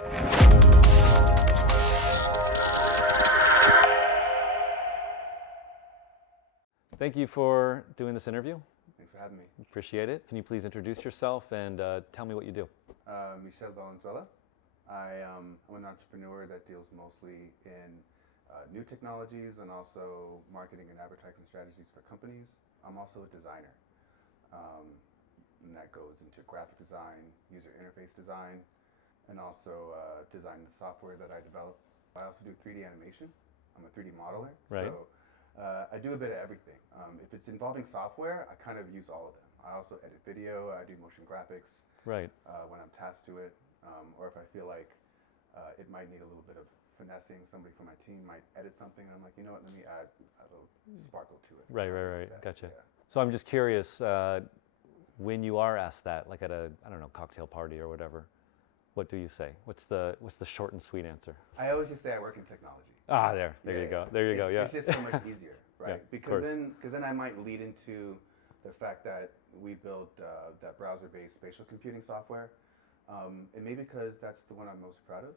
Thank you for doing this interview. Thanks for having me. Appreciate it. Can you please introduce yourself and tell me what you do? Michel. I'm an entrepreneur that deals mostly in new technologies and also marketing and advertising strategies for companies. I'm also a designer, and that goes into graphic design, user interface design, and also design the software that I develop. I also do 3D animation. I'm a 3D modeler. Right. So I do a bit of everything. If it's involving software, I kind of use all of them. I also edit video, I do motion graphics Right. when I'm tasked to it, or if I feel like it might need a little bit of finessing, somebody from my team might edit something, and I'm like, you know what, let me add a little sparkle to it. Right. Like Gotcha. Yeah. So I'm just curious, when you are asked that, like at a, I don't know, cocktail party or whatever, what do you say? What's the short and sweet answer? I always just say I work in technology. Ah, there you go. There you go. Yeah. It's just so much easier, right? Yeah, because then I might lead into the fact that we built that browser-based spatial computing software, and maybe because that's the one I'm most proud of.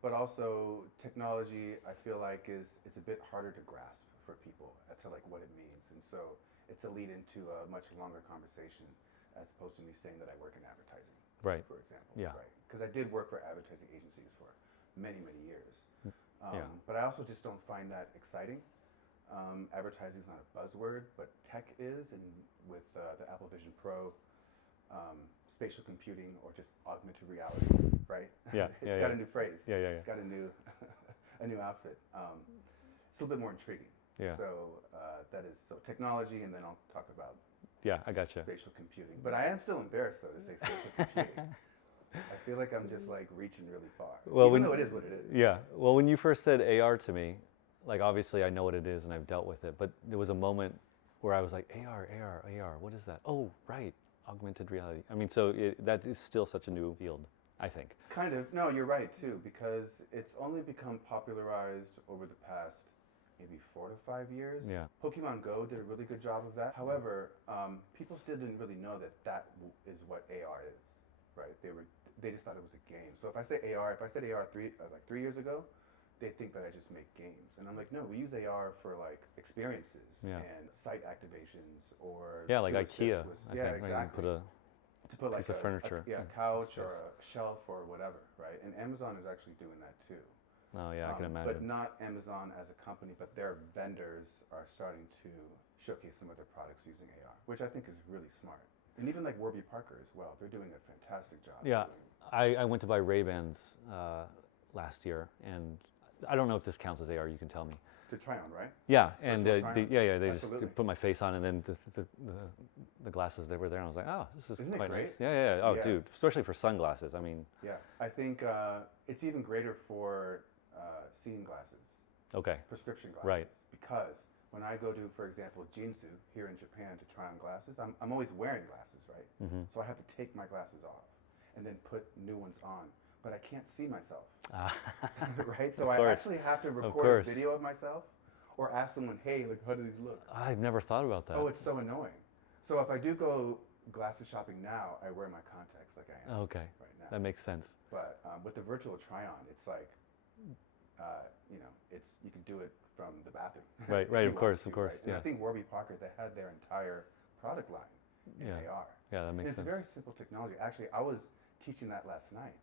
But also technology, I feel like it's a bit harder to grasp for people as to like what it means, and so it's a lead into a much longer conversation as opposed to me saying that I work in advertising. Right. For example. Yeah. Right. Because I did work for advertising agencies for many years. Yeah. But I also just don't find that exciting. Advertising is not a buzzword, but tech is, and with the Apple Vision Pro, spatial computing or just augmented reality, right? Yeah. It's got a new phrase. Yeah. It's got a new a new outfit. It's a little bit more intriguing. Yeah. So that is technology, and then I'll talk about I gotcha. spatial computing. But I am still embarrassed though to say spatial computing. I feel like I'm just like reaching really far, Well, even though it is what it is. Yeah. Well, when you first said AR to me, like obviously I know what it is and I've dealt with it, but there was a moment where I was like, AR, what is that? Oh, right, augmented reality. I mean, so that is still such a new field, I think. Kind of. No, you're right too, because it's only become popularized over the past maybe 4 to 5 years. Yeah. Pokemon Go did a really good job of that. However, people still didn't really know that is what AR is, right? They just thought it was a game. So if I say AR, if I said AR like 3 years ago, they think that I just make games. And I'm like, no, we use AR for like experiences and site activations or like IKEA. I think, exactly. To put like piece of furniture. A couch or a shelf or whatever, right? And Amazon is actually doing that too. Oh yeah, I can imagine. But not Amazon as a company, but their vendors are starting to showcase some of their products using AR, which I think is really smart. And even like Warby Parker as well, they're doing a fantastic job. Yeah, I went to buy Ray-Bans last year, and I don't know if this counts as AR. You can tell me. To try on, right? Yeah, and they Absolutely. just put my face on, and then the glasses they were there, and I was like, oh, this is Isn't it quite great? nice. Yeah. Oh, Yeah. dude, especially for sunglasses. I mean. Yeah, I think it's even greater for seeing glasses. Okay. Prescription glasses. Right. Because when I go to, for example, Jinsu here in Japan to try on glasses, I'm always wearing glasses, right? Mm-hmm. So I have to take my glasses off and then put new ones on. But I can't see myself, right? So I actually have to record a video of myself or ask someone, hey, like, how do these look? I've never thought about that. Oh, it's so annoying. So if I do go glasses shopping now, I wear my contacts like I am Okay. right now. That makes sense. But with the virtual try-on, it's like, you can do it from the bathroom. Right, of course. Right? And Yeah. I think Warby Parker, they had their entire product line in AR. Yeah, that makes It's sense. a very simple technology. Actually, I was teaching that last night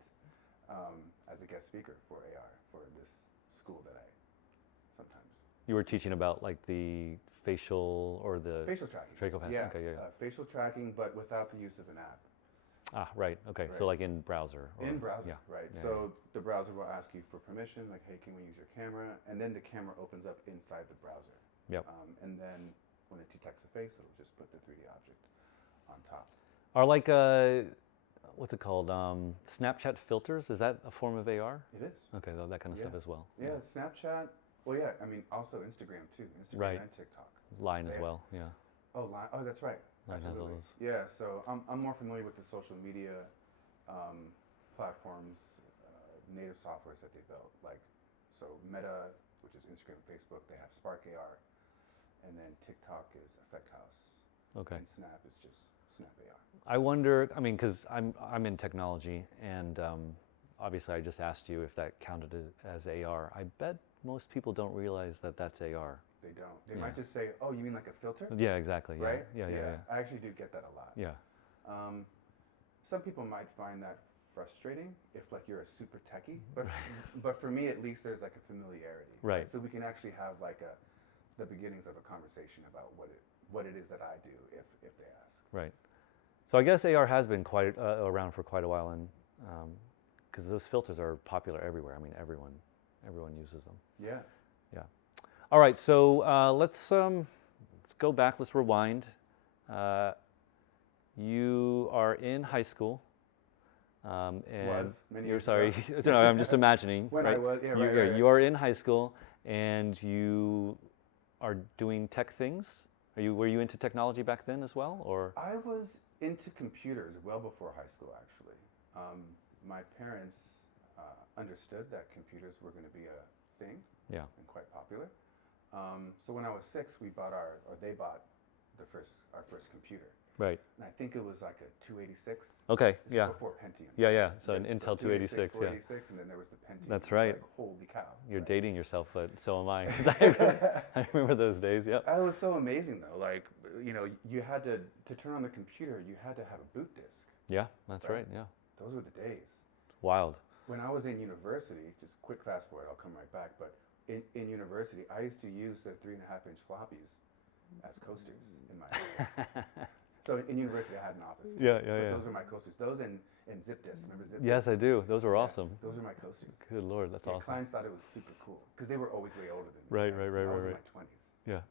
as a guest speaker for AR for this school that I sometimes. You were teaching about like the facial or the facial tracking. Yeah. Okay, facial tracking, but without the use of an app. Ah, right. Okay. Right. So like in browser. In browser, right. Yeah, So the browser will ask you for permission, like, hey, can we use your camera? And then the camera opens up inside the browser. Yep. And then when it detects a face, it'll just put the 3D object on top. Are like what's it called? Snapchat filters. Is that a form of AR? It is. Okay, that kind of stuff as well. Yeah, Snapchat. Well, yeah. I mean, also Instagram too. Instagram and TikTok. Line as well. Yeah. Oh, Line. Oh, that's right. Line has all Absolutely. those. Yeah. So I'm more familiar with the social media platforms, native softwares that they built. Like, so Meta, which is Instagram and Facebook, they have Spark AR, and then TikTok is Effect House. Okay. And Snap is just Snap AR. I wonder. I mean, because I'm in technology, and obviously I just asked you if that counted as AR. I bet most people don't realize that that's AR. They don't. They might just say, "Oh, you mean like a filter?" Yeah, exactly. Yeah. Right? Yeah. I actually do get that a lot. Yeah. Some people might find that frustrating if like you're a super techie, but for me at least there's like a familiarity. Right. So we can actually have like the beginnings of a conversation about what it is that I do if they ask. Right. So I guess AR has been quite around for quite a while, and because those filters are popular everywhere. I mean, everyone uses them. Yeah. Yeah. All right. So let's go back. Let's rewind. You are in high school. And many you're years sorry. ago. No, I'm just imagining. When right? I was, yeah, right. You are in high school, and you are doing tech things. Were you into technology back then as well, or? I was into computers well before high school, actually. My parents understood that computers were going to be a thing, and quite popular. So when I was 6, they bought our first computer. Right. And I think it was like a 286. Okay. This is before Pentium. Yeah. So an Intel 286. 486, and then there was the Pentium. That's right. Like, holy cow. You're dating yourself, but so am I. I remember those days. Yep. It was so amazing though. Like, you had to turn on the computer, you had to have a boot disk. Yeah, that's right. Yeah. Those were the days. It's wild. When I was in university, just quick fast forward, I'll come right back. But in university, I used to use the 3.5-inch floppies as coasters in my office. So in university, I had an office. Yeah. Those are my coasters. Those and zip disks. Remember zip disks? Yes, I do. Those were awesome. Those are my coasters. Good Lord, that's awesome. Clients thought it was super cool because they were always way older than me. Right. I was in my 20s. Yeah.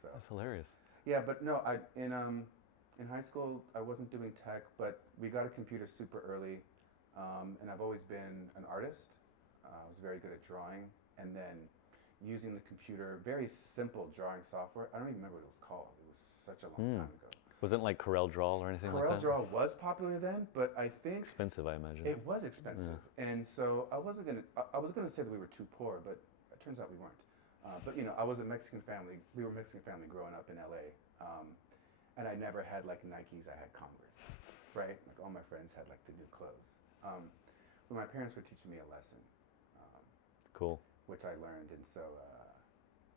So. That's hilarious. Yeah, but no, in high school I wasn't doing tech, but we got a computer super early, and I've always been an artist. I was very good at drawing, and then using the computer, very simple drawing software. I don't even remember what it was called. It was such a long time ago. Wasn't like Corel Draw or anything like that? Corel Draw was popular then, but I think it's expensive, I imagine. it was expensive, and so I was gonna say that we were too poor, but it turns out we weren't. But I was a Mexican family. We were a Mexican family growing up in LA, and I never had like Nikes. I had Converse, right? Like all my friends had like the new clothes. But my parents were teaching me a lesson. Cool. Which I learned, and so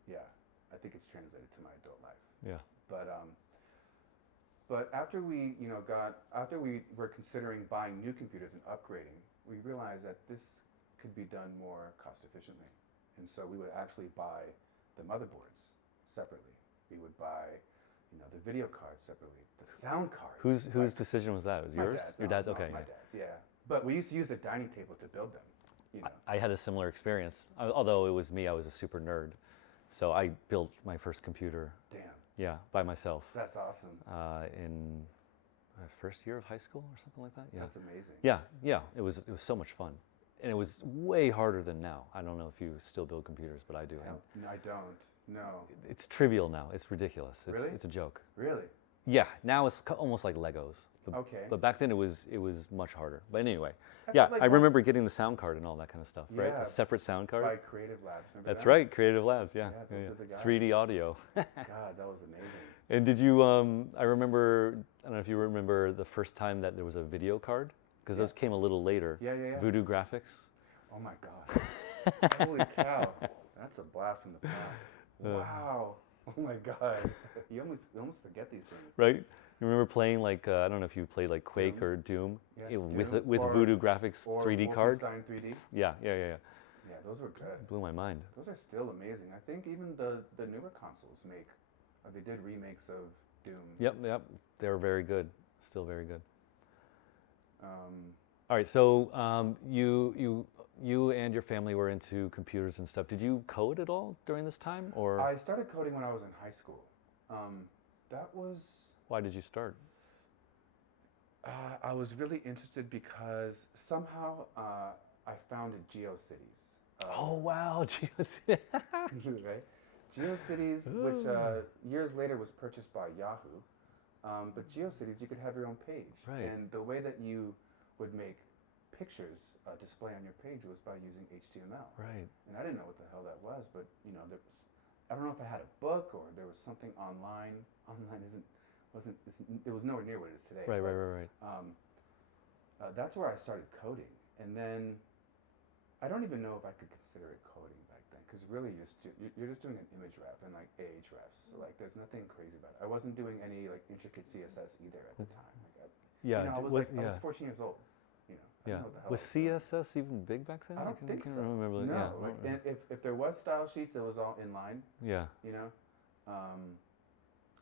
I think it's translated to my adult life. Yeah. But after we were considering buying new computers and upgrading, we realized that this could be done more cost efficiently. And so we would actually buy the motherboards separately. We would buy, the video cards separately, the sound cards. Whose decision was that? It was yours? Dad's. Your dad's? No, Okay. my dad's, yeah. But we used to use the dining table to build them. I had a similar experience, although it was me. I was a super nerd, so I built my first computer. Damn. Yeah, by myself. That's awesome. In first year of high school or something like that. Yeah. That's amazing. Yeah. It was so much fun, and it was way harder than now. I don't know if you still build computers, but I do. I don't. No. It's trivial now. It's ridiculous. Really? It's a joke. Really? Yeah. Now it's almost like Legos. Okay. But back then it was much harder. But anyway, I like remember getting the sound card and all that kind of stuff. Right? Yeah. A separate sound card. By Creative Labs. Remember That's that? right. Creative Labs. Yeah. Those are the guys. 3D audio. God, that was amazing. And did you? I remember. I don't know if you remember the first time that there was a video card, because those came a little later. Yeah. Voodoo Graphics. Oh my God. Holy cow. That's a blast from the past. Wow. Oh my God. You almost forget these things. Right. You remember playing like I don't know if you played like Quake or Doom, with Voodoo Graphics 3D card. 3D. Yeah. Yeah, those were good. Blew my mind. Those are still amazing. I think even the newer consoles they did remakes of Doom. Yep. They were very good. Still very good. All right. So you and your family were into computers and stuff. Did you code at all during this time, or? I started coding when I was in high school. That was. Why did you start? I was really interested because somehow I founded GeoCities. Oh wow, GeoCities! Right, GeoCities, which years later was purchased by Yahoo. But GeoCities, you could have your own page, right. And the way that you would make pictures display on your page was by using HTML. Right. And I didn't know what the hell that was, but I don't know if I had a book or there was something online. Online it was nowhere near what it is today. Right. That's where I started coding, and then I don't even know if I could consider it coding back then, because really you're just doing an image ref and like Ahrefs. So like there's nothing crazy about it. I wasn't doing any like intricate CSS either at the time. Like Yeah, I was 14 years old. I didn't know what the hell Was I was doing. CSS even big back then? I don't think can't so. remember. No, Yeah, like and if there was style sheets, it was all inline. yeah.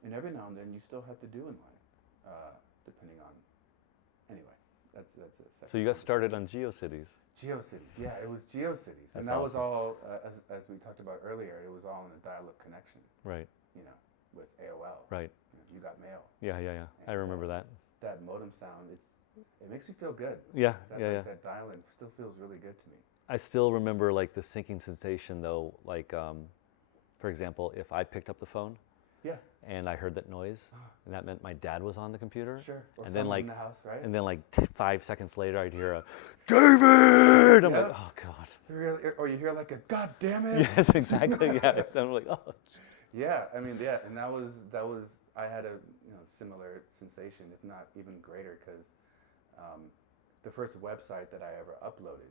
And every now and then you still have to do inline, depending on. Anyway, that's a second. So you got started on GeoCities. GeoCities, yeah, it was GeoCities, and That's that was awesome. all as we talked about earlier. It was all in a dial-up connection, Right, with AOL. right. You got mail. Yeah, yeah, yeah. I remember that. That modem sound, it makes me feel good. Yeah, That, that dial-in still feels really good to me. I still remember like the sinking sensation though, like for example, if I picked up the phone Yeah. and I heard that noise, and that meant my dad was on the computer. Sure. Or And then someone like, in the house, right? and then like 5 seconds later, I'd hear a David. I'm like, Yep. oh god. Or you hear like a God damn it. Yes, exactly. Yeah, it sounded like oh. Yeah, I mean, yeah, and that was I had a similar sensation, if not even greater, because the first website that I ever uploaded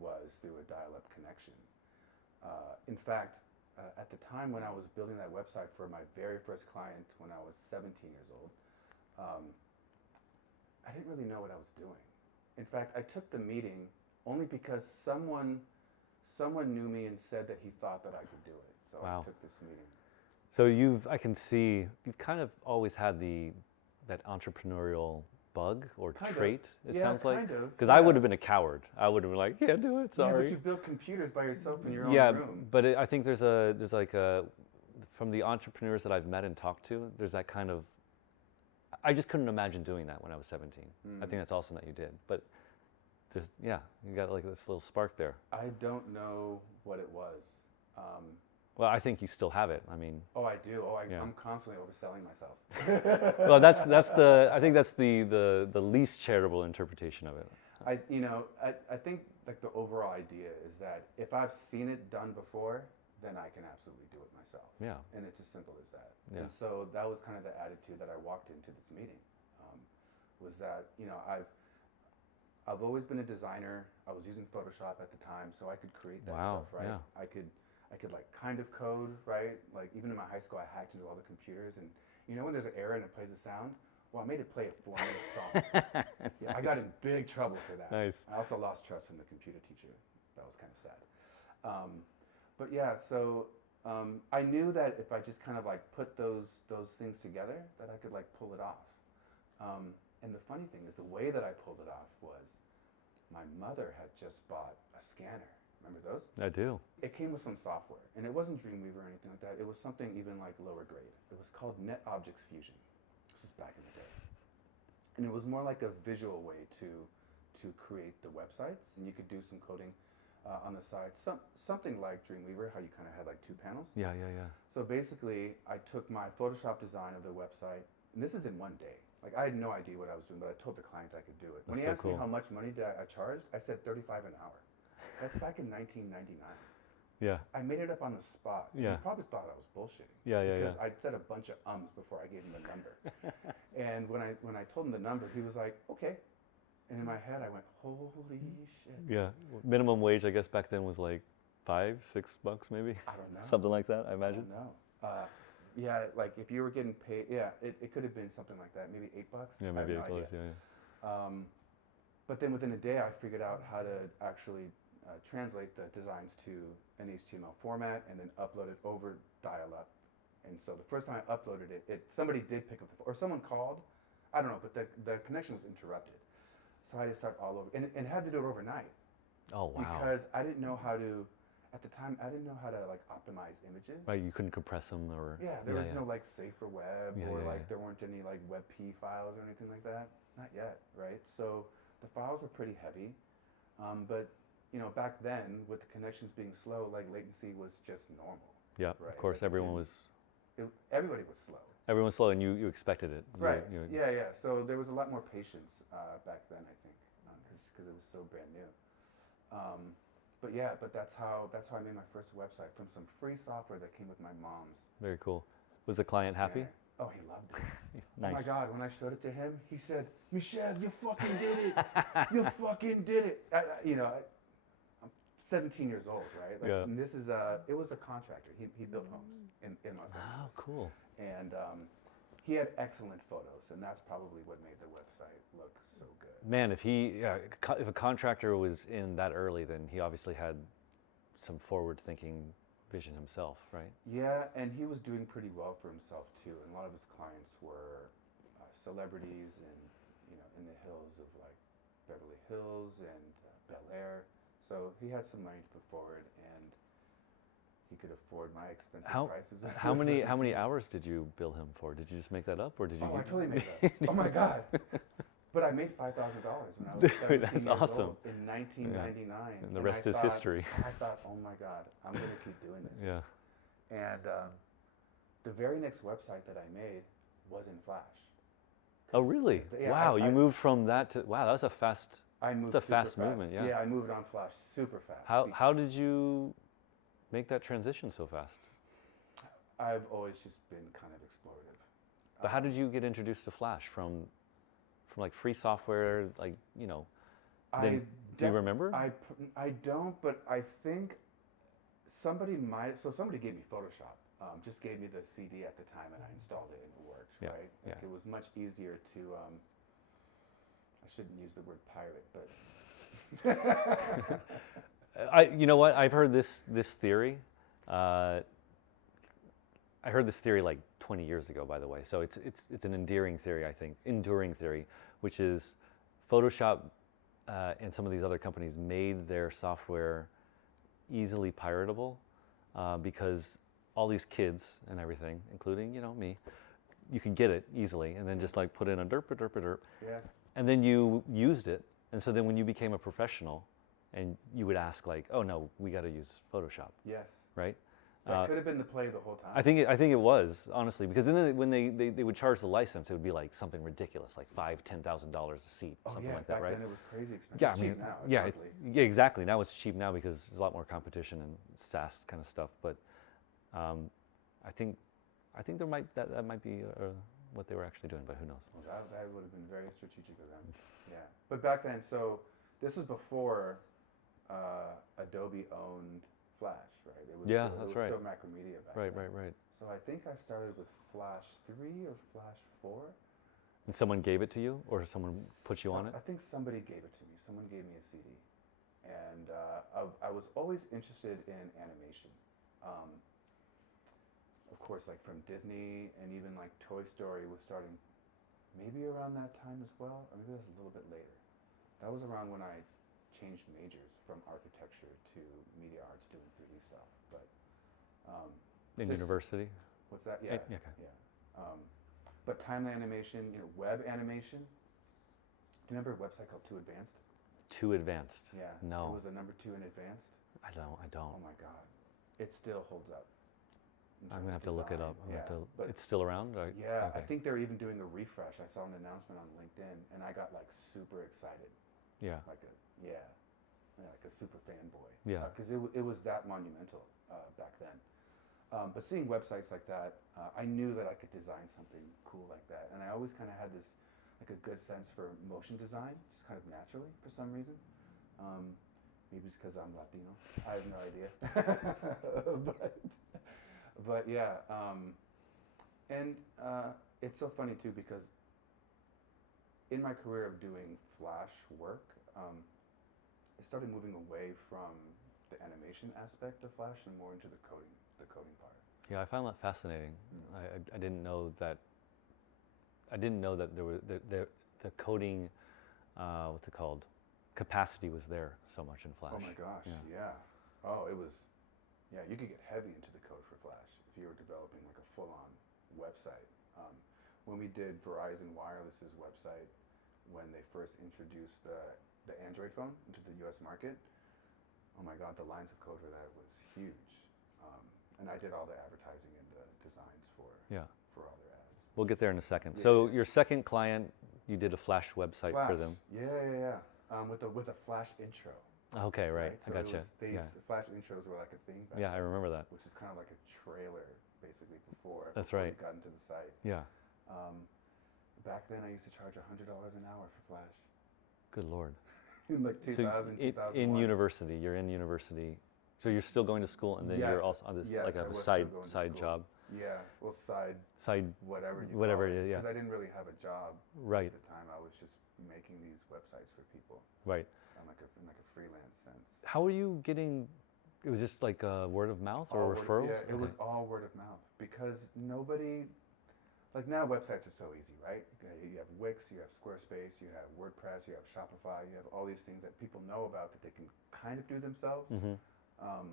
was through a dial-up connection. In fact, at the time when I was building that website for my very first client, when I was 17 years old, I didn't really know what I was doing. In fact, I took the meeting only because someone knew me and said that he thought that I could do it. So Wow. I took this meeting. So I can see you've kind of always had that entrepreneurial bug or Kind of. trait. It Yeah, sounds like kind of, because I would yeah. have been a coward. I would have been like, yeah, do it. Yeah, Sorry. but you build computers by yourself in your Yeah, own room. but I think there's like a from the entrepreneurs that I've met and talked to, there's that kind of. I just couldn't imagine doing that when I was 17. I think that's awesome that you did, but you got like this little spark there. I don't know what it was. Well, I think you still have it. I mean, Oh, I do. Yeah. I'm constantly overselling myself. well, I think that's the least charitable interpretation of it. I think like the overall idea is that if I've seen it done before, then I can absolutely do it myself. Yeah. And it's as simple as that. Yeah. And so that was kind of the attitude that I walked into this meeting. Was that I've always been a designer. I was using Photoshop at the time, so I could create that Wow, stuff, right? yeah. I could like kind of code, right? Like even in my high school, I hacked into all the computers, and when there's an error and it plays a sound, well, I made it play a 4-minute song. Yeah, I got in big trouble for that. Nice. I also lost trust from the computer teacher. That was kind of sad. But yeah, so I knew that if I just kind of like put those things together, that I could like pull it off. And the funny thing is, the way that I pulled it off was my mother had just bought a scanner. Remember those? I do. It came with some software, and it wasn't Dreamweaver or anything like that. It was something even like lower grade. It was called NetObjects Fusion. This is back in the day. And it was more like a visual way to create the websites, and you could do some coding on the side. Something like Dreamweaver, how you kind of had like 2 panels. Yeah, yeah, yeah. So basically, I took my Photoshop design of the website, and this is in one day. Like I had no idea what I was doing, but I told the client I could do it. When he That's so asked me cool. how much money I charged, I said $35 an hour. That's back in 1999. Yeah. I made it up on the spot. Yeah. He probably thought I was bullshitting. Yeah, yeah, Because yeah. I said a bunch of ums before I gave him the number. And when I told him the number, he was like, okay. And in my head, I went, holy shit. Yeah. Minimum wage, I guess, back then was like $5, $6 maybe. I don't know. Something like that, I I imagine. don't know. Yeah, like if you were getting paid, it could have been something like that, maybe $8. Yeah, I have maybe no $8. idea. Yeah, But then within a day, I figured out how to actually translate the designs to an HTML format and then upload it over dial-up. And so the first time I uploaded it, somebody did pick up the phone, or someone called. I don't know, but the connection was interrupted. So I had to start all over, and had to do it overnight. Oh wow. Because I didn't know how to, at the time, I didn't know how to like optimize images. Right, you couldn't compress them or. Yeah, there was no like safer web, Yeah, or yeah, like yeah. there weren't any like WebP files or anything like that. Not yet, right? So the files were pretty heavy, but back then with the connections being slow, like latency was just normal. Yeah, Right, of course, like, everyone was Everybody was slow. slow, and you expected it. Right. Yeah. So there was a lot more patience back then, I think, because it was so brand new. But that's how I made my first website from some free software that came with my mom's. Very cool. Was the client happy? scanner. Oh, he loved it. Nice. Oh my God, when I showed it to him, he said, Michel, you fucking did it. You fucking did it. I'm 17 years old, right? Like, Yeah. and this is it was a contractor. He built homes in Los Oh, Angeles. cool. And he had excellent photos, and that's probably what made the website look so good. Man, if a contractor was in that early, then he obviously had some forward-thinking vision himself, right? Yeah, and he was doing pretty well for himself too. And a lot of his clients were celebrities in the hills of like Beverly Hills and Bel Air. So he had some money to put forward, and he could afford my expensive prices. How many hours did you bill him for? Did you just make that up, or did you? Oh, I totally made that up. Oh my God. But I made $5,000 when I was 17 that's years awesome. old in 1999. Yeah. And the rest is history. I thought, oh my God, I'm going to keep doing this. Yeah. And the very next website that I made was in Flash. Oh, really? Wow, you moved from that to, wow, that was a fast, I moved that's a fast super movement, yeah. Yeah, I moved on Flash super fast. How did you make that transition so fast? I've always just been kind of explorative. But how did you get introduced to Flash from like free software, like, you know, do you remember? I don't, but I think somebody gave me Photoshop. Just gave me the CD at the time, and I installed it, and it worked, Yeah, right? Like yeah. It was much easier to, I shouldn't use the word pirate, but. You know what? I've heard this theory. I heard this theory like 20 years ago, by the way. So it's an enduring theory, I think, which is Photoshop and some of these other companies made their software easily piratable because all these kids and everything, including, you know, me, you could get it easily and then just like put in a derp. Yeah. And then you used it. And so then when you became a professional and you would ask like, oh no, we got to use Photoshop, Yes. right? That could have been the play the whole time. I think it was, honestly, because then when they would charge the license, it would be like something ridiculous, like $5,000-$10,000 a seat, something like that, back right? then it was crazy expensive. Yeah, It's cheap now. It's yeah, lovely. yeah, exactly. Now it's cheap now because there's a lot more competition and SaaS kind of stuff. But I think that might be what they were actually doing, but who knows? Well, that would have been very strategic of them. Yeah. But back then, so this was before Adobe owned Flash, right? It was still Macromedia back then. Right. So I think I started with Flash 3 or Flash 4. And someone gave it to you, or someone put you on it? I think somebody gave it to me. Someone gave me a CD. And I was always interested in animation. Of course, like from Disney and even like Toy Story was starting maybe around that time as well, or maybe it was a little bit later. That was around when I changed majors from architecture to media arts, doing 3D stuff. But In university? What's that? Yeah. Okay. Yeah. But timeline animation, web animation. Do you remember a website called Too Advanced? Too Advanced? Yeah. No. It was a number 2 in Advanced. I don't. Oh my God. It still holds up. I'm going to have to look it up. But it's still around? Yeah, okay. I think they're even doing a refresh. I saw an announcement on LinkedIn, and I got like super excited. Yeah. Like a super fanboy. Yeah. Because it was that monumental back then. But seeing websites like that, I knew that I could design something cool like that. And I always kind of had this, like a good sense for motion design, just kind of naturally for some reason. Maybe it's because I'm Latino. I have no idea. But yeah, and it's so funny too because in my career of doing Flash work, I started moving away from the animation aspect of Flash and more into the coding part. Yeah, I found that fascinating. I didn't know that. I didn't know that there was the coding, what's it called, capacity was there so much in Flash. Oh my gosh, yeah. Oh, it was. Yeah, you could get heavy into the code for Flash if you were developing like a full-on website. When we did Verizon Wireless's website, when they first introduced the Android phone into the U.S. market, oh my God, the lines of code for that was huge. And I did all the advertising and the designs for all their ads. We'll get there in a second. Yeah, so your second client, you did a Flash website for them. Yeah. With a Flash intro. Okay, right. So I gotcha. Flash intros were like a thing back Yeah, I then, remember that. which is kind of like a trailer, basically, before That's we right. got into the site. Yeah. Back then, I used to charge $100 an hour for Flash. Good Lord. in like 2000, in 2001. university, you're in university. So you're still going to school, and then Yes, you're also on this yes, like I a was still side going to side school. job. Yeah, well, side Side whatever you whatever call it is, yeah. Because I didn't really have a job Right. at the time. I was just making these websites for people, Right. in like a freelance sense. How are you getting? It was just like word of mouth or referrals. Yeah, it was all word of mouth because nobody. Like now, websites are so easy, right? You have Wix, you have Squarespace, you have WordPress, you have Shopify, you have all these things that people know about that they can kind of do themselves.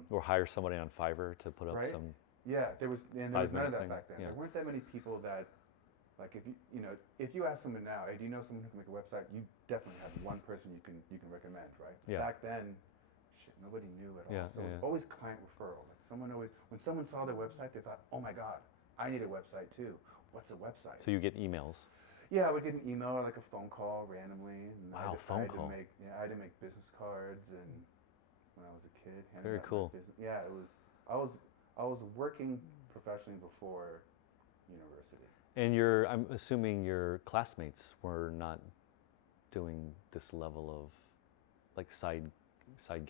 Or hire somebody on Fiverr to put up Right? some. Yeah, there was none of Five-minute that thing, back then. yeah. There weren't that many people that, like, if you ask someone now, hey, do you know someone who can make a website? You definitely have one person you can recommend, right? Yeah. Back then, shit, nobody knew at all. Yeah, So it was yeah. always client referral. Like when someone saw their website, they thought, oh my God, I need a website too. What's a website? So you get emails. Yeah, I would get an email or like a phone call randomly. And Wow, I phone had call. I had to make business cards, and when I was a kid, handing Very out my cool. Yeah, it was. I was working professionally before university. And I'm assuming your classmates were not doing this level of like side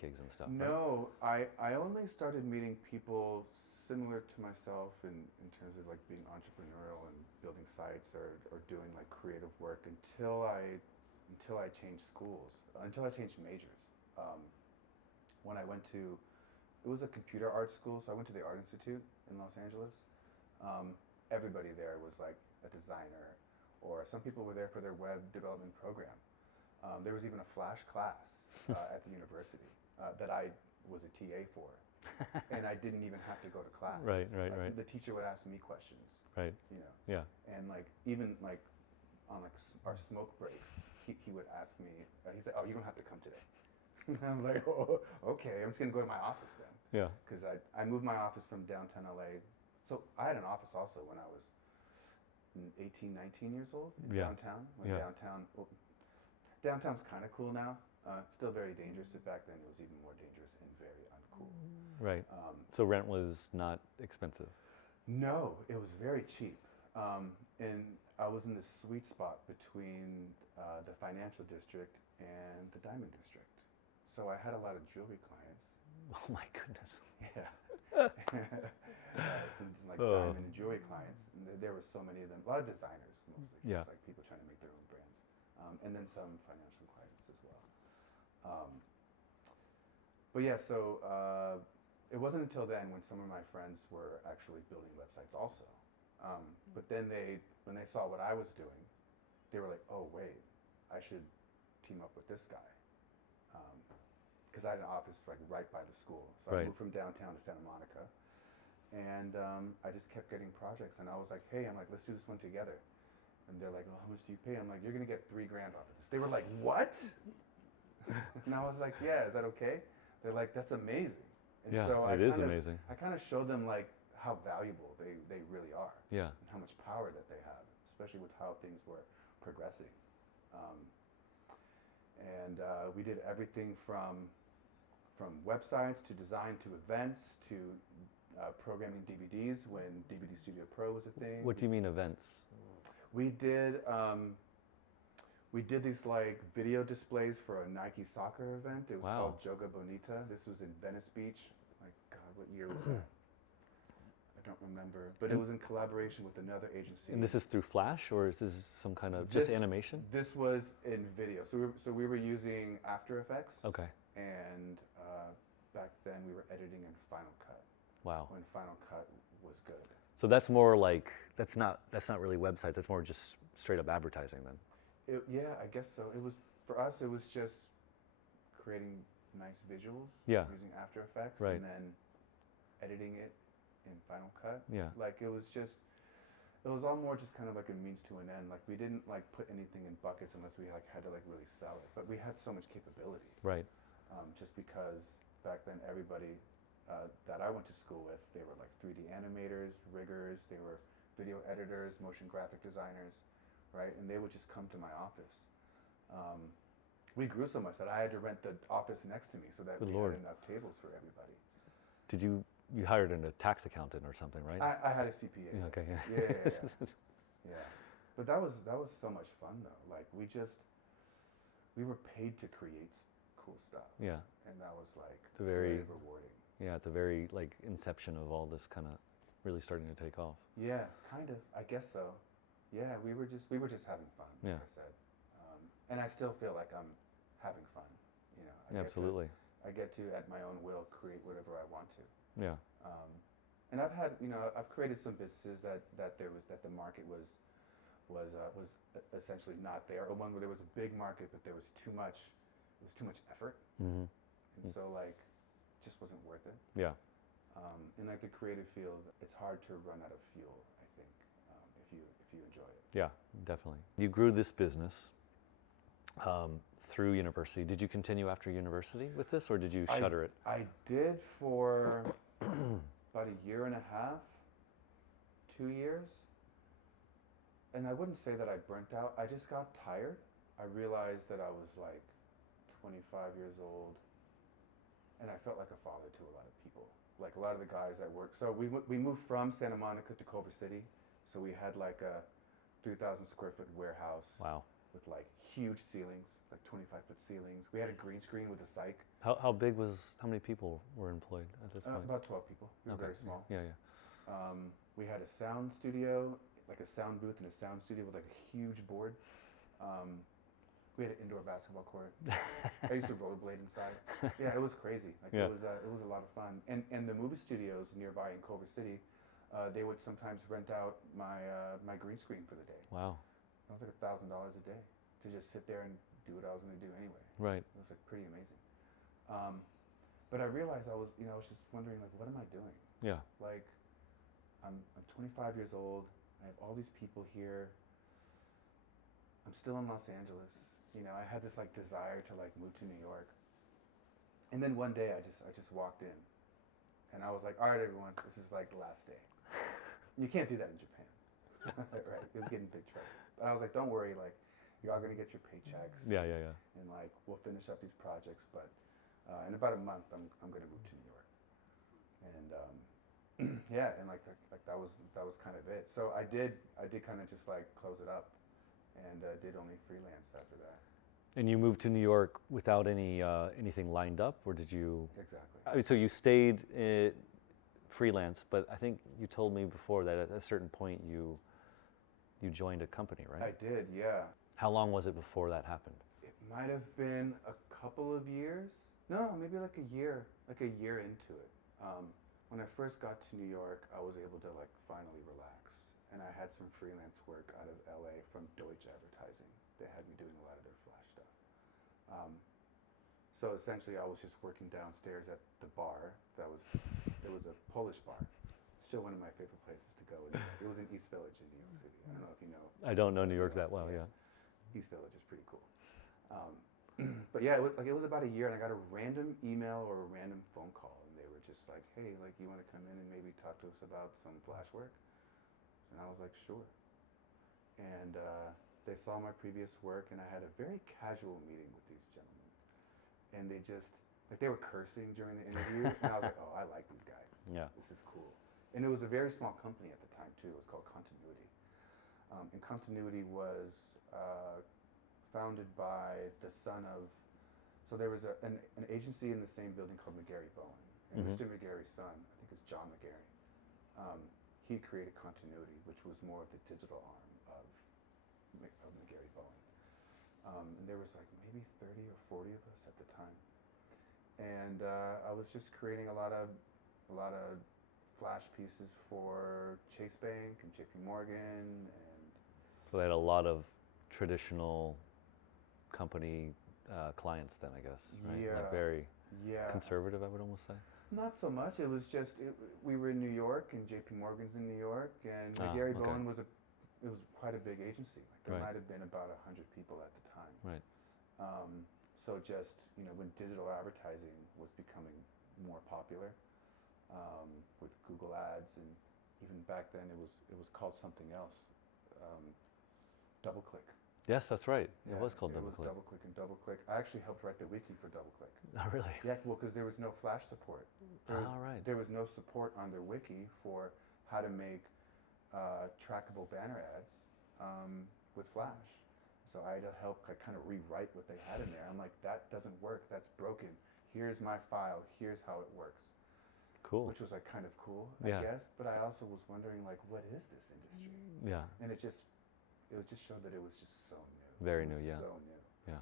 gigs and stuff. Right? No, I only started meeting people similar to myself in terms of like being entrepreneurial and building sites or doing like creative work until I changed schools, until I changed majors. When I went to, it was a computer art school, so I went to the Art Institute in Los Angeles. Everybody there was like a designer, or some people were there for their web development program. There was even a Flash class at the university that I was a TA for, and I didn't even have to go to class. Right. The teacher would ask me questions. Right. Yeah. And like even like on like our smoke breaks, he would ask me. He said, "Oh, you don't have to come today." I'm like, "Oh, okay. I'm just gonna go to my office then." Yeah. Because I moved my office from downtown LA. So I had an office also when I was 18, 19 years old in downtown. Downtown's kind of cool now. It's still very dangerous, but back then it was even more dangerous and very uncool. Right. So rent was not expensive. No, it was very cheap. And I was in this sweet spot between the financial district and the diamond district. So I had a lot of jewelry clients. Oh my goodness. Yeah. Some like diamond and jewelry clients. And there were so many of them. A lot of designers mostly. Just like people trying to make their own brands. And then some financial clients as well. But yeah, so it wasn't until then when some of my friends were actually building websites also. But then when they saw what I was doing, they were like, oh wait, I should team up with this guy. Because I had an office like right by the school. So I moved from downtown to Santa Monica. And I just kept getting projects. And I was like, hey, let's do this one together. And they're like, well, how much do you pay? I'm like, you're going to get $3,000 off of this. They were like, what? And I was like, yeah, is that okay? They're like, that's amazing. And Yeah, so it is amazing. I kind of showed them like how valuable they really are. Yeah. And how much power that they have, especially with how things were progressing. We did everything from websites to design to events to programming DVDs when DVD Studio Pro was a thing. What do you mean events? We did these like video displays for a Nike soccer event. It was called Joga Bonita. This was in Venice Beach. My God, what year was that? I don't remember, but it was in collaboration with another agency. And this is through Flash, or is this some kind of just animation? This was in video. So we were using After Effects. Okay. And back then we were editing in Final Cut. Wow. When Final Cut was good. So that's more like that's not really websites. That's more just straight up advertising then. Yeah, I guess so. It was for us. It was just creating nice visuals. Yeah. Using After Effects Right. and then editing it in Final Cut. Yeah. Like it was all more just kind of like a means to an end. Like we didn't like put anything in buckets unless we like had to like really sell it. But we had so much capability. Right. Just because back then everybody that I went to school with, they were like 3D animators, riggers, they were video editors, motion graphic designers, right? And they would just come to my office. We grew so much that I had to rent the office next to me so that we had enough tables for everybody. Did you hired a tax accountant or something, right? I had a CPA. Yeah, okay. Yeah. Yeah. But that was so much fun though. Like we were paid to create cool stuff. Yeah. And that was like The very rewarding. Yeah, at the very like inception of all this kind of really starting to take off. Yeah, kind of. I guess so. Yeah, we were just having fun, like Yeah. I said, and I still feel like I'm having fun. You know, Absolutely. I get to at my own will create whatever I want to. Yeah. And I've had, I've created some businesses that the market was essentially not there, or one where there was a big market but there was too much effort, Mm-hmm. and so like just wasn't worth it. Yeah. In like the creative field, it's hard to run out of fuel, I think, if you enjoy it. Yeah, definitely. You grew this business through university. Did you continue after university with this, or did you shutter it? I did for about a year and a half, 2 years. And I wouldn't say that I burnt out. I just got tired. I realized that I was like 25 years old, and I felt like a father to a lot of people. Like a lot of the guys that work. So we moved from Santa Monica to Culver City. So we had like a 3,000 square foot warehouse. Wow. With like huge ceilings, like 25-foot ceilings. We had a green screen with a psych. How many people were employed at this point? About 12 people. We were very small. Yeah. We had a sound studio, like a sound booth and a sound studio with like a huge board. We had an indoor basketball court. I used to rollerblade inside. Yeah, it was crazy. Like it was a lot of fun. And the movie studios nearby in Culver City, they would sometimes rent out my green screen for the day. Wow. It was like $1,000 a day to just sit there and do what I was going to do anyway. Right. It was like pretty amazing. But I realized I was just wondering, like, what am I doing? Yeah. Like, I'm 25 years old. I have all these people here. I'm still in Los Angeles. I had this like desire to like move to New York. And then one day I just walked in, and I was like, all right, everyone, this is like the last day. You can't do that in Japan. Right? You'll get in big trouble. But I was like, don't worry, like, you're all gonna get your paychecks. Yeah. And like, we'll finish up these projects, but in about a month, I'm gonna move to New York. And yeah, and like that was kind of it. So I did kind of just like close it up, and did only freelance after that. And you moved to New York without anything lined up, or did you? Exactly. So you stayed freelance, but I think you told me before that at a certain point you joined a company, right? I did, yeah. How long was it before that happened? It might have been a couple of years. No, maybe like a year into it. When I first got to New York, I was able to like finally relax, and I had some freelance work out of LA from Deutsche Advertising. They had me doing a lot of their flash stuff. So essentially, I was just working downstairs at the bar. There was a Polish bar. Still one of my favorite places to go. It was in East Village in New York City. I don't know if you know. I don't know New York that well. Yeah. East Village is pretty cool. But yeah, it was about a year, and I got a random email or a random phone call, and they were just like, "Hey, like, you want to come in and maybe talk to us about some flash work?" And I was like, "Sure." And they saw my previous work, and I had a very casual meeting with these gentlemen, and they just they were cursing during the interview, and I was like, "Oh, I like these guys. Yeah. This is cool." And it was a very small company at the time too. It was called Continuity, and Continuity was founded by the son of. So there was an agency in the same building called McGarry Bowen, and Mr. McGarry's son, I think it's John McGarry. He created Continuity, which was more of the digital arm of McGarry Bowen. And there was like maybe 30 or 40 of us at the time, and I was just creating a lot of flash pieces for Chase Bank and JP Morgan, and So they had a lot of traditional company clients then, I guess, right? Yeah. Like very yeah, conservative, I would almost say. not so much. It was just we were in New York, and JP Morgan's in New York, and McGarry okay. Bowen was quite a big agency. Like there Right. might have been about 100 people at the time. Right. So just when digital advertising was becoming more popular, with Google Ads, and even back then it was called something else, DoubleClick. Yes, that's right. Yeah, it was called It DoubleClick. was DoubleClick and DoubleClick. I actually helped write the wiki for DoubleClick. Oh, really? Yeah, well, because there was no Flash support. Right. There was no support on their wiki for how to make trackable banner ads with Flash. So I had to help kind of rewrite what they had in there. I'm like, that doesn't work. That's broken. Here's my file. Here's how it works. Cool. Which was like kind of cool, Yeah. I guess. But I also was wondering, like, what is this industry? Yeah. And it just showed that it was just so new. Very It was new, yeah. So new. Yeah.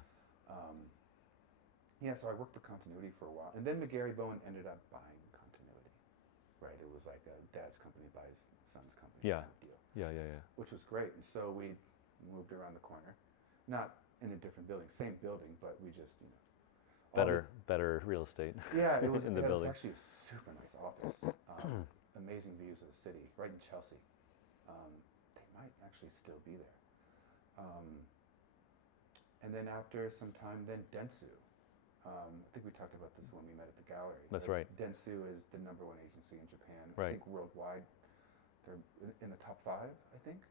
Yeah, so I worked for Continuity for a while. And then McGarry Bowen ended up buying Continuity, right? It was like a dad's company buys son's company Yeah. kind of deal, Yeah. which was great. And so we moved around the corner, not in a different building, same building, but we just, Better real estate. Yeah, it was, in the it was building. actually a super nice office. Amazing views of the city, right in Chelsea. They might actually still be there. And then after some time, then Dentsu. I think we talked about this when we met at the gallery. That's right. Dentsu is the #1 agency in Japan. Right. I think worldwide, they're in the top 5, I think.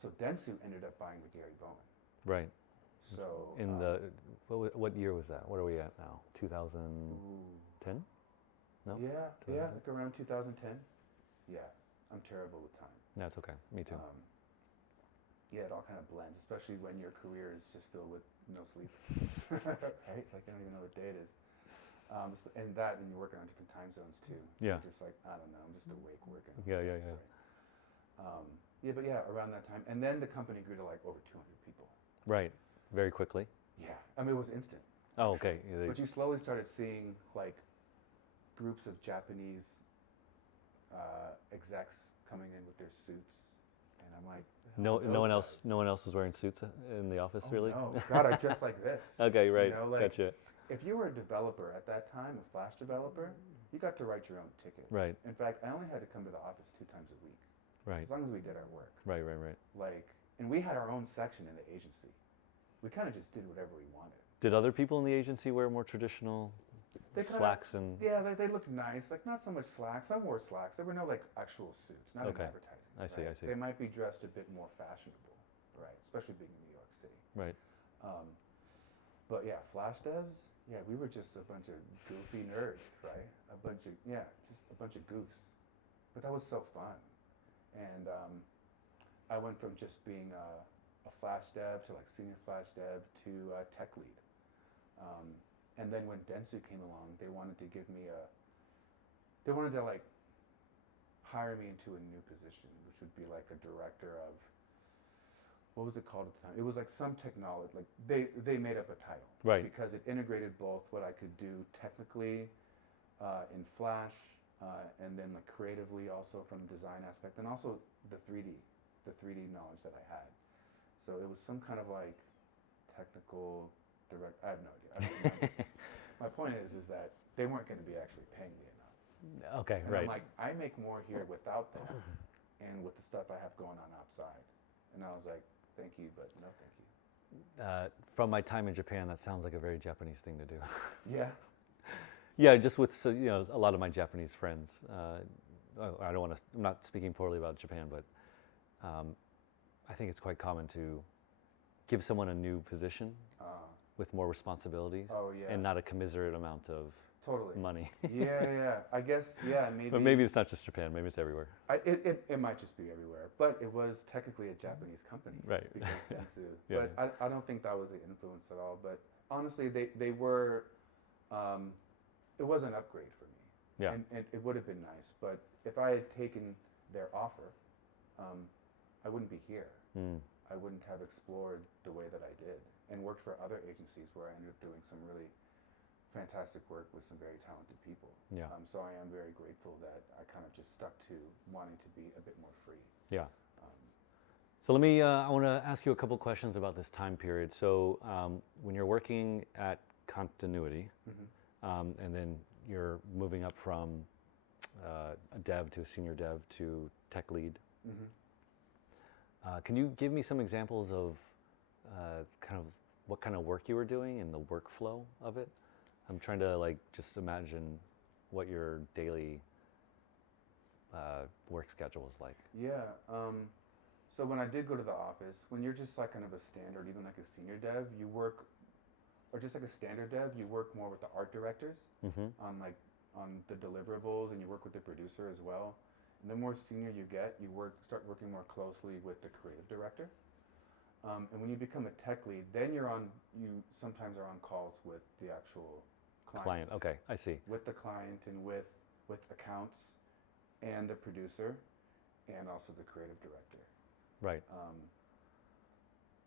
So Dentsu ended up buying McGarry Bowen. Right. So In what year was that? What are we at now? 2010? No? Yeah, 2010? like around 2010. Yeah, I'm terrible with time. That's okay. Me too. Yeah, it all kind of blends, especially when your career is just filled with no sleep. Right? Like, I don't even know what day it is. And you're working on different time zones too. So Yeah. You're just like, I don't know, I'm just awake working on Yeah. stuff, right? But yeah, around that time. And then the company grew to like over 200 people. Right. Very quickly. Yeah. I mean, it was instant. Oh, okay. But you slowly started seeing like groups of Japanese execs coming in with their suits. And I'm like, No one else. guys? No one else was wearing suits in the office, really. No, God, I dressed like this. Okay, right. You know, like, Gotcha. if you were a developer at that time, a Flash developer, you got to write your own ticket. Right. In fact, I only had to come to the office 2 times a week, Right. as long as we did our work. Right. Like, and we had our own section in the agency. We kind of just did whatever we wanted. Did other people in the agency wear more traditional They kinda- slacks and? Yeah, they looked nice. Like, not so much slacks. I wore slacks. There were no like actual suits, not Okay. in advertising. I see, right? I see. They might be dressed a bit more fashionable, right? Especially being in New York City. Right. But yeah, Flash devs, yeah, we were just a bunch of goofy nerds, right? Just a bunch of goofs. But that was so fun. And I went from just being a Flash dev to like senior Flash dev to tech lead. And then when Dentsu came along, they wanted to like hire me into a new position, which would be like a director of, what was it called at the time? It was like some technology, like they made up a title. Right. Because it integrated both what I could do technically in Flash, and then like creatively also from the design aspect, and also the 3D knowledge that I had. So it was some kind of like technical I have no idea. I don't remember. My point is that they weren't going to be actually paying me enough. Okay. And Right. I'm like, I make more here without them and with the stuff I have going on outside. And I was like, thank you, but no thank you. From my time in Japan, that sounds like a very Japanese thing to do. Yeah. Yeah, just with a lot of my Japanese friends. I don't want to. I'm not speaking poorly about Japan, but I think it's quite common to give someone a new position with more responsibilities, Oh yeah. and not a commiserate amount of Totally. money. Yeah. I guess, maybe. But maybe it's not just Japan. Maybe it's everywhere. It might just be everywhere. But it was technically a Japanese company. Right. Because Dentsu. Yeah. But I don't think that was the influence at all. But honestly, they were, it was an upgrade for me. Yeah. And it would have been nice. But if I had taken their offer, I wouldn't be here. I wouldn't have explored the way that I did and worked for other agencies where I ended up doing some really fantastic work with some very talented people. Yeah. So I am very grateful that I kind of just stuck to wanting to be a bit more free. Yeah. So let me. I want to ask you a couple questions about this time period. So when you're working at Continuity, and then you're moving up from a dev to a senior dev to tech lead. Can you give me some examples of what kind of work you were doing and the workflow of it? I'm trying to just imagine what your daily work schedule was like. Yeah. So when I did go to the office, when you're just like kind of a standard, even like a senior dev, you work, or just like a standard dev, you work more with the art directors on the deliverables, and you work with the producer as well. And the more senior you get, you start working more closely with the creative director. And when you become a tech lead, then you sometimes are on calls with the actual client. Okay, I see. With the client and with accounts and the producer and also the creative director. Right.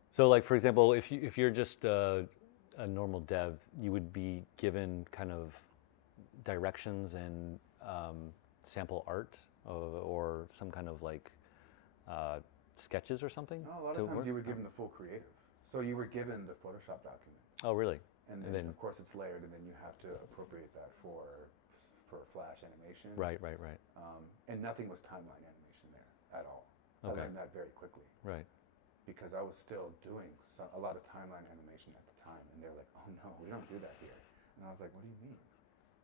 So like, for example, if you're just a normal dev, you would be given kind of directions and sample art or some kind of like sketches or something? No, a lot of times you were given the full creative. So you were given the Photoshop document. Oh, really? And then of course it's layered, and then you have to appropriate that for Flash animation. Right. And nothing was timeline animation there at all. Okay. I learned that very quickly. Right. Because I was still doing a lot of timeline animation at the time, and they're like, "Oh no, we don't do that here." And I was like, "What do you mean?"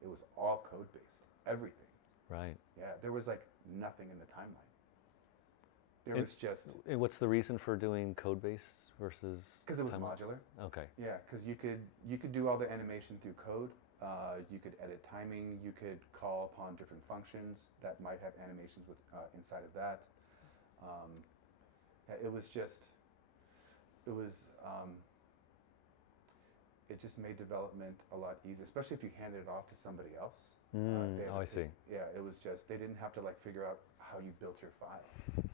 It was all code based, everything. Right. Yeah, there was like nothing in the timeline. There was just. And what's the reason for doing code based versus? Because it was modular. Okay. Yeah, because you could do all the animation through code. You could edit timing. You could call upon different functions that might have animations with inside of that. It was just. It just made development a lot easier, especially if you handed it off to somebody else. I see. It was just they didn't have to like figure out how you built your file.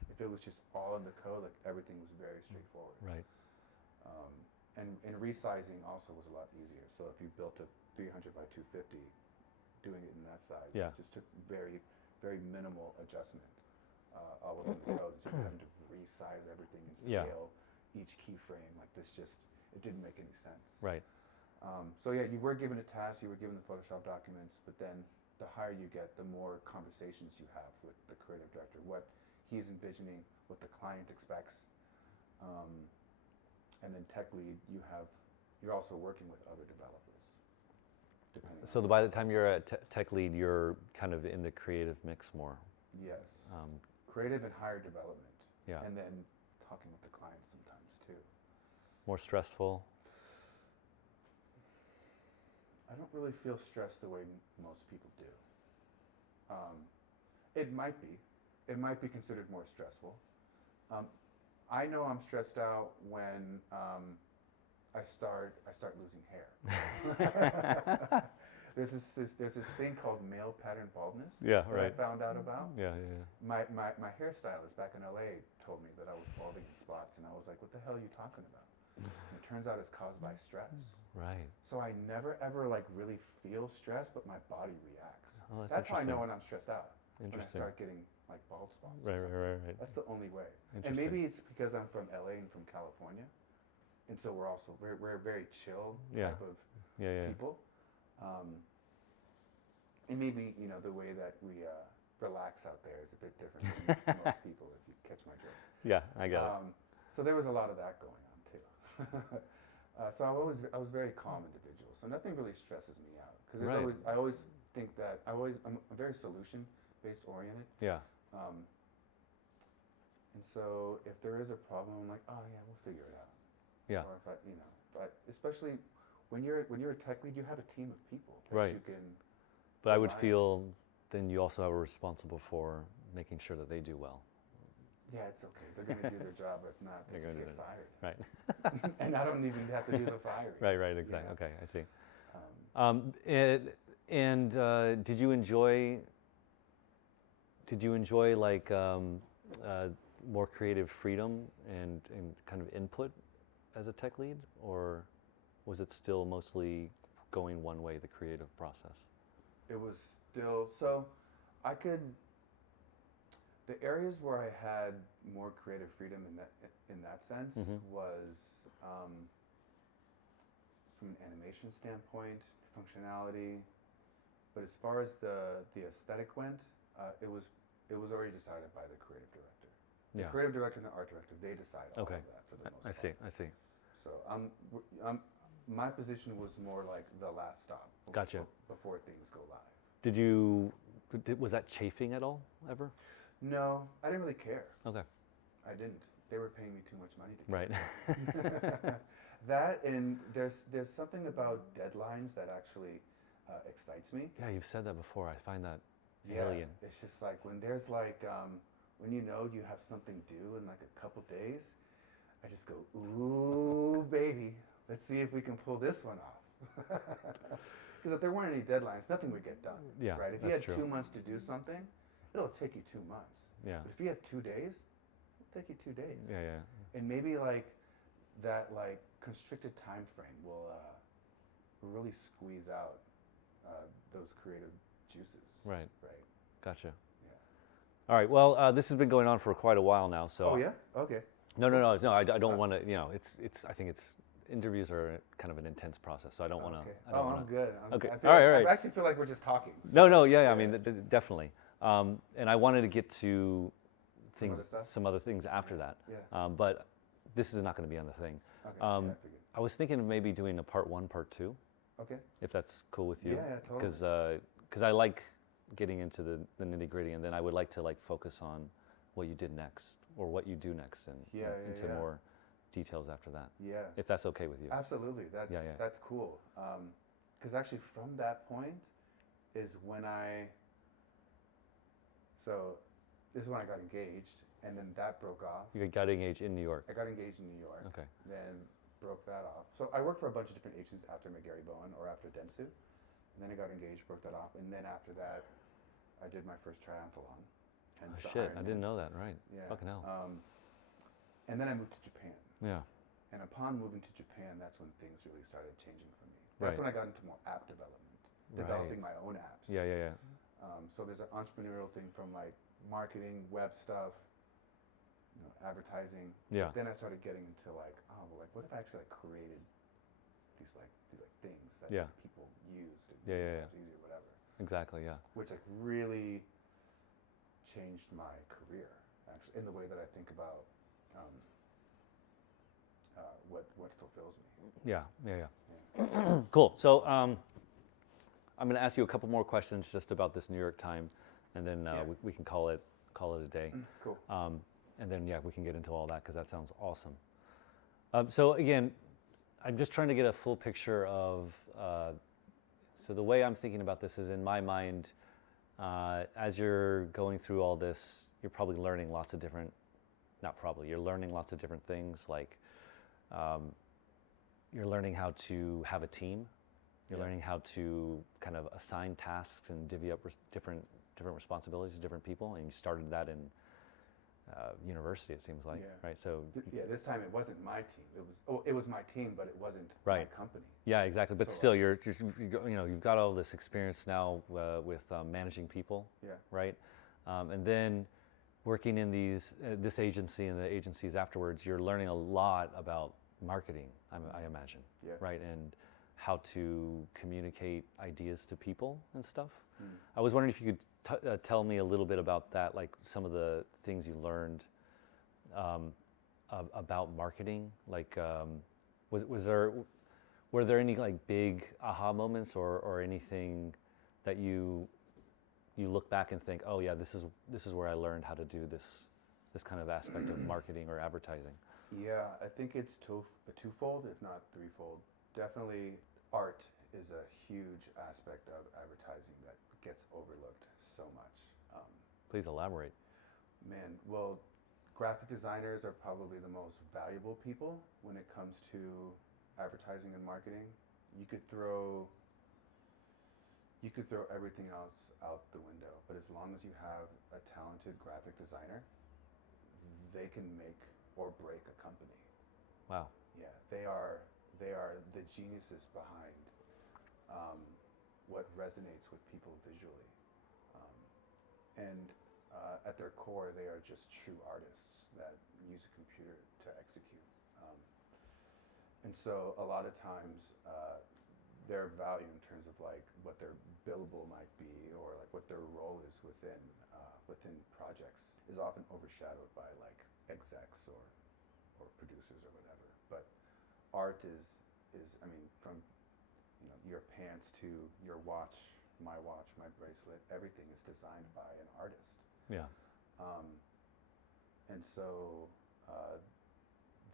If it was just all in the code, like everything was very straightforward. Right. And resizing also was a lot easier. So if you built a 300 by 250, doing it in that size, Yeah. just took very, very minimal adjustment all within the code. So having to resize everything and scale each keyframe, like this it didn't make any sense. Right. So yeah, you were given a task, you were given the Photoshop documents, but then the higher you get, the more conversations you have with the creative director, what he's envisioning, what the client expects. And then tech lead, you're also working with other developers. So by the time you're at tech lead, you're kind of in the creative mix more. Yes. Creative and higher development. Yeah. And then talking with the client sometimes too. More stressful? I don't really feel stressed the way most people do. It might be. It might be considered more stressful. I know I'm stressed out when I start losing hair. There's this thing called male pattern baldness. Yeah, that right. I found out about. Yeah. My hairstylist back in LA told me that I was balding in spots, and I was like, "What the hell are you talking about?" And it turns out it's caused by stress. Right. So I never ever like really feel stress, but my body reacts. Oh, that's how I know when I'm stressed out. When I Interesting. start getting like bald spots. Right. That's the only way. And Interesting. maybe it's because I'm from LA and from California, and so we're a very chill type of people. And maybe the way that we relax out there is a bit different than most people, if you catch my drift. Yeah, I got it. So there was a lot of that going on too. So I was very calm individual. So nothing really stresses me out because I always think that I'm very solution based oriented. Yeah. And so if there is a problem, I'm like, oh yeah, we'll figure it out. Yeah. Or if but especially when you're a tech lead, you have a team of people that Right. you can. But I would rely on. feel then you also are responsible for making sure that they do well. Yeah, it's okay. They're going to do their job. If not, they They're just gonna get do fired. Right. And I don't even have to do the firing. Right. Exactly. know? Okay, I see. Um, Did you enjoy? Like more creative freedom and kind of input as a tech lead, or was it still mostly going one way, the creative process? It was still so. The areas where I had more creative freedom in that sense was from an animation standpoint, functionality. But as far as the aesthetic went, it was already decided by the creative director. The creative director and the art director, they decide all of that for the most part. I see. So my position was more like the last stop. Gotcha. Before things go live. Was that chafing at all ever? No, I didn't really care. Okay. I didn't. They were paying me too much money to care. Right. That and there's something about deadlines that actually excites me. Yeah, you've said that before. I find that Yeah, alien. it's just like when there's like when you have something due in like a couple days, I just go, ooh, baby, let's see if we can pull this one off. Because if there weren't any deadlines, nothing would get done. Yeah, right? If you had 2 months to do something, it'll take you 2 months. Yeah. But if you have 2 days, it'll take you 2 days. Yeah, yeah. And maybe like that like constricted time frame will really squeeze out those creative juices. Right. Right. Gotcha. Yeah. All right. Well, this has been going on for quite a while now. So. Oh yeah. Okay. No. I don't want to. You know, it's. I think it's. Interviews are kind of an intense process, so I don't want to. Okay. I'm good. Okay. I All right. I actually feel like we're just talking. So. No. Yeah. I mean, definitely. And I wanted to get to things, some other things after that. Yeah. But this is not going to be on the thing. Okay. Yeah, I figured. I was thinking of maybe doing a part 1, part 2. Okay. If that's cool with you. Yeah, totally. Because I like getting into the nitty gritty, and then I would like to like focus on what you did next or what you do next, and into more details after that. Yeah. If that's okay with you. Absolutely. That's cool. Because actually, from that point is when this is when I got engaged, and then that broke off. You got engaged in New York. I got engaged in New York. Okay. Then broke that off. So I worked for a bunch of different agencies after McGarry Bowen or after Dentsu. And then I got engaged, broke that off. And then after that, I did my first triathlon. Oh, shit, I didn't know that, right. Yeah. Fucking hell. And then I moved to Japan. Yeah. And upon moving to Japan, that's when things really started changing for me. That's when I got into more app development, developing my own apps. Yeah. So there's an entrepreneurial thing from like marketing, web stuff, advertising. Yeah. Then I started getting into like, what if I actually like created these things that people used and it was easier, whatever. Exactly. Yeah. Which like really changed my career actually in the way that I think about what fulfills me. Yeah. Cool. So I'm going to ask you a couple more questions just about this New York time, and then we can call it a day. Cool. And then we can get into all that because that sounds awesome. So again, I'm just trying to get a full picture of. So the way I'm thinking about this is in my mind, as you're going through all this, you're probably learning lots of different. Not probably. You're learning lots of different things like. You're learning how to have a team. You're learning how to kind of assign tasks and divvy up different responsibilities to different people. And you started that in university, it seems like, right? So this time it wasn't my team. It was my team, but it wasn't my company. Yeah, exactly. But still, you've got all this experience now with managing people, right? And then working in this agency and the agencies afterwards, you're learning a lot about marketing, I imagine, right? And how to communicate ideas to people and stuff. I was wondering if you could tell me a little bit about that, like some of the things you learned about marketing. Like, were there any like big aha moments or anything that you look back and think, oh yeah, this is where I learned how to do this kind of aspect of marketing or advertising? Yeah, I think it's twofold, if not threefold. Definitely, art is a huge aspect of advertising that gets overlooked so much. Please elaborate. Man, well, graphic designers are probably the most valuable people when it comes to advertising and marketing. You could throw everything else out the window, but as long as you have a talented graphic designer, they can make or break a company. Wow. Yeah, they are the geniuses behind what resonates with people visually, and at their core, they are just true artists that use a computer to execute. And so a lot of times, their value in terms of like what their billable might be or like what their role is within projects is often overshadowed by like execs or producers or whatever. But art is I mean, from your pants to your watch, my bracelet, everything is designed by an artist. Yeah. And so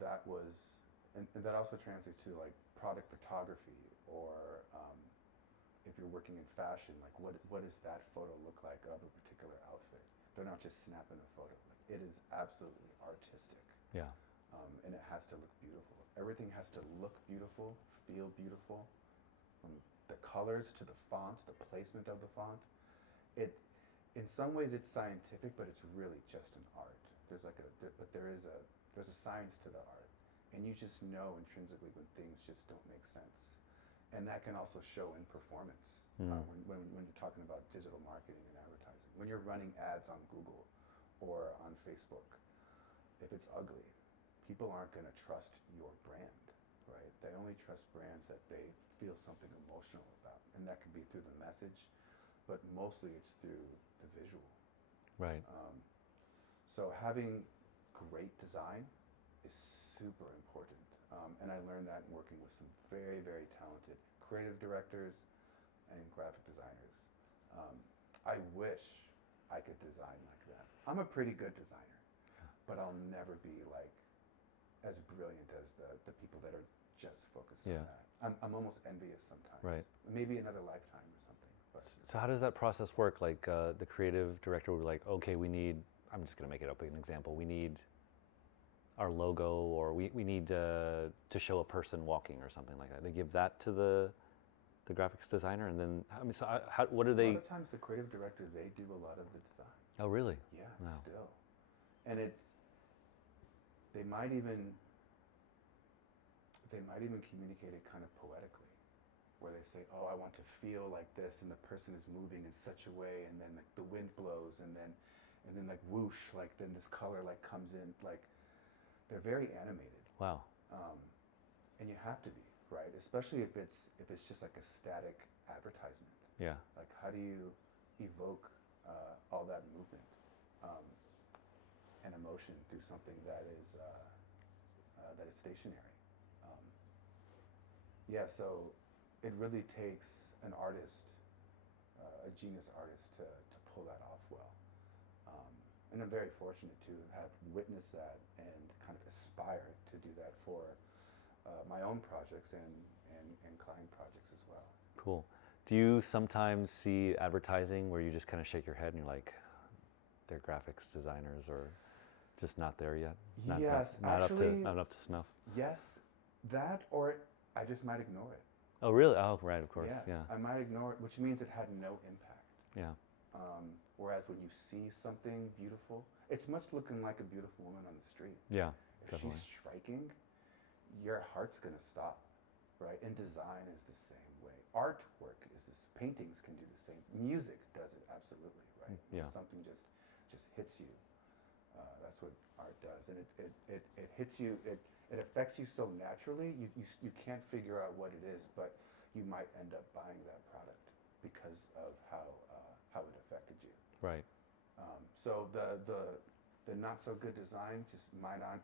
that was, and that also translates to like product photography or if you're working in fashion, like what does that photo look like of a particular outfit? They're not just snapping a photo. Like, it is absolutely artistic. Yeah. and it has to look beautiful. Everything has to look beautiful, feel beautiful, from the colors to the font, the placement of the font. In some ways, it's scientific, but it's really just an art. There's a science to the art, and you just know intrinsically when things just don't make sense, and that can also show in performance when you're talking about digital marketing and advertising. When you're running ads on Google or on Facebook, if it's ugly, people aren't going to trust your brand, right? They only trust brands that they feel something emotional about, and that can be through the message, but mostly it's through the visual. Right. So having great design is super important, and I learned that in working with some very, very talented creative directors and graphic designers. I wish I could design like that. I'm a pretty good designer, but I'll never be like as brilliant as the people that are just focused on that. I'm almost envious sometimes. Right. Maybe another lifetime or something. But. So how does that process work? Like the creative director would be like, okay, we need, I'm just going to make it up an example. We need our logo, or we need to show a person walking or something like that. They give that to the graphics designer, and then, I mean, so what do they? A lot of times the creative director, they do a lot of the design. Oh, really? Yeah, Wow. Still. And they might even communicate it kind of poetically, where they say, oh, I want to feel like this, and the person is moving in such a way, and then like the wind blows, and then like whoosh, like then this color like comes in, like they're very animated. Wow. And you have to be, right? Especially if it's just like a static advertisement. Yeah. Like how do you evoke all that movement and emotion through something that is stationary? So it really takes an artist, a genius artist, to pull that off well. And I'm very fortunate to have witnessed that and kind of aspire to do that for my own projects and client projects as well. Cool. Do you sometimes see advertising where you just kind of shake your head and you're like, they're graphics designers, or just not there yet? Yes, not actually, not up to snuff. Yes, that, or I just might ignore it. Oh, really? Oh, right, of course. Yeah. I might ignore it, which means it had no impact. Yeah. Whereas when you see something beautiful, it's much looking like a beautiful woman on the street. Yeah. If Definitely. she's striking, your heart's gonna stop, right? And design is the same way. Artwork is this. Paintings can do the same. Music does it absolutely, right? Yeah. When something just hits you. That's what art does, and it hits you. It affects you so naturally. You can't figure out what it is, but you might end up buying that product because of how it affected you. Right. So the not so good design just might not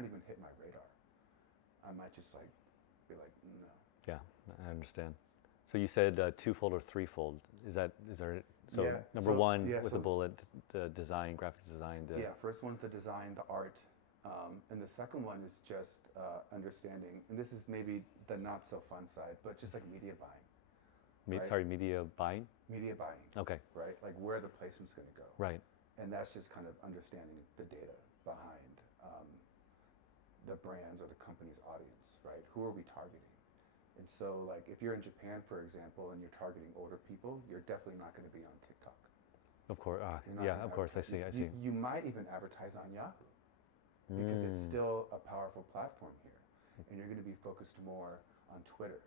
even hit my radar. I might just like be like, no. Yeah, I understand. So you said twofold or threefold. Is there? So Yeah, number one with the so bullet, design, graphic design. First one's the design, the art, and the second one is just understanding. And this is maybe the not so fun side, but just like media buying. Right? Sorry, media buying. Media buying. Okay. Right, like where the placement's going to go. Right. And that's just kind of understanding the data behind the brands or the company's audience, right? Who are we targeting? And so, like, if you're in Japan, for example, and you're targeting older people, you're definitely not going to be on TikTok. Of course. You're not Yeah, gonna of course. I see. You might even advertise on Yahoo because it's still a powerful platform here, and you're going to be focused more on Twitter.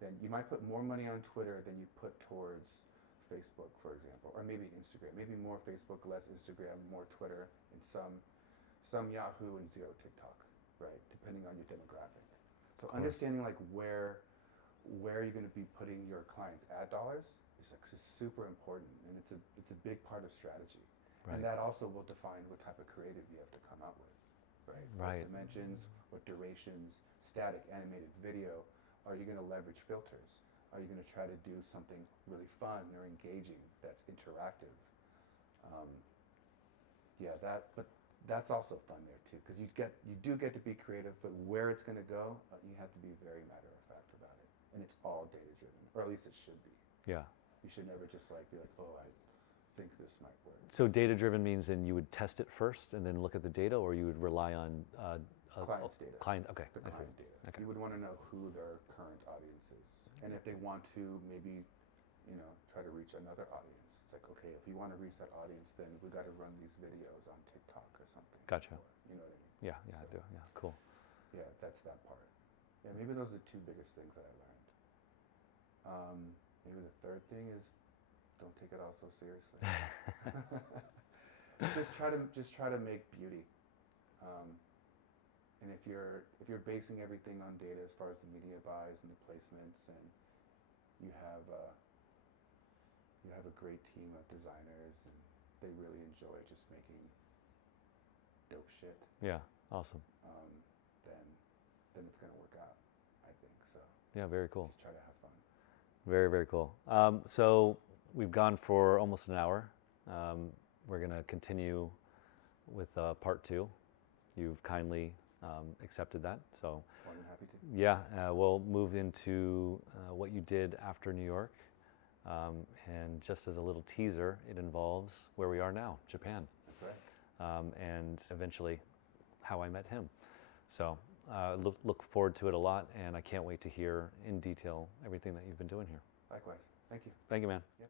Then you might put more money on Twitter than you put towards Facebook, for example, or maybe Instagram. Maybe more Facebook, less Instagram, more Twitter, and some Yahoo and zero TikTok, right? Depending on your demographic. So understanding like where you're going to be putting your clients' ad dollars is super important, and it's a big part of strategy. Right. And that also will define what type of creative you have to come out with, right? Right. What dimensions, what durations, static, animated video. Are you going to leverage filters? Are you going to try to do something really fun or engaging that's interactive? But that's also fun there too, because you do get to be creative, but where it's going to go, you have to be very matter of fact about it, and it's all data driven, or at least it should be. Yeah. You should never just like be like, oh, I think this might work. So data driven means then you would test it first and then look at the data, or you would rely on Client's data. Okay. The I see. client data. Okay. You would want to know who their current audience is, and if they want to maybe, try to reach another audience. It's like, okay, if you want to reach that audience, then we got to run these videos on TikTok or something. Gotcha. Or, you know what I mean? Yeah, I do. Yeah, cool. Yeah, that's that part. Yeah, maybe those are the two biggest things that I learned. Maybe the third thing is don't take it all so seriously. just try to make beauty. And if you're basing everything on data as far as the media buys and the placements, and you have a great team of designers and they really enjoy just making dope shit. Yeah, awesome. Then it's gonna work out, I think. So Yeah, very cool. just try to have fun. Very, very cool. So we've gone for almost an hour. We're gonna continue with part 2. You've kindly accepted that, so More than happy to. yeah, we'll move into what you did after New York, and just as a little teaser, it involves where we are now, Japan, That's right. and eventually how I met him. So look forward to it a lot, and I can't wait to hear in detail everything that you've been doing here. Likewise. Thank you. Thank you, man. Yep.